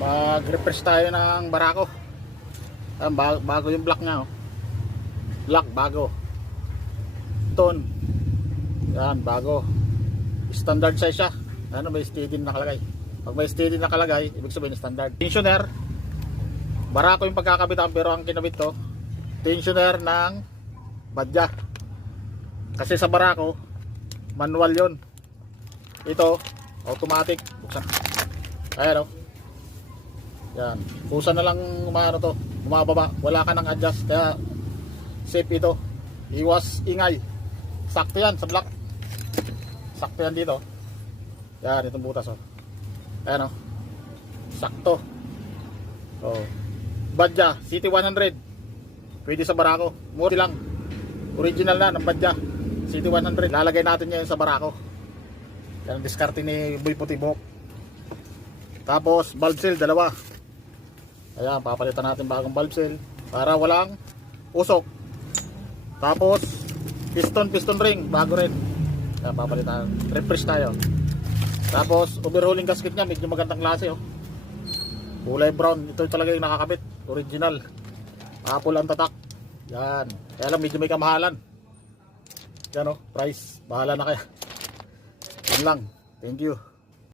Mag-refresh tayo ng barako. Bago yung block nya, oh. Block bago. Tone. Yan, bago. Standard size siya. Ano, may steady nakalagay. Pag may steady nakalagay, ibig sabihin standard. Tensioner. Barako yung pagkakabitan, pero ang kinabit to, tensioner ng badya. Kasi sa barako, manual yon. Ito, automatic. Buksan. Ayan, oh. Yan. Kusa na lang umano to, bumababa. Wala ka nang adjust. Kaya safe ito. Iwas ingay. Sakto yan sa block. Sakto yan dito. Yan, itong butas, oh. Ayan, oh. Sakto. Oh. Badya, CT100. Pwede sa barako. Mura lang. Original na ng badya. CT100. Lalagay natin yan sa barako. Yan ang diskarte ni Boy Putibok. Tapos valve seal, dalawa. Ayan, papalitan natin bagong valve seal para walang usok. Tapos piston ring, bago rin. Ayan, papalitan. Refresh tayo. Tapos overhauling gasket nya, medyo magandang klase, oh. Kulay brown. Ito talaga yung nakakabit. Original. Apple ang tatak. Yan. Kaya lang medyo may kamahalan. Yan, oh, price. Bahala na kaya. Yan lang. Thank you.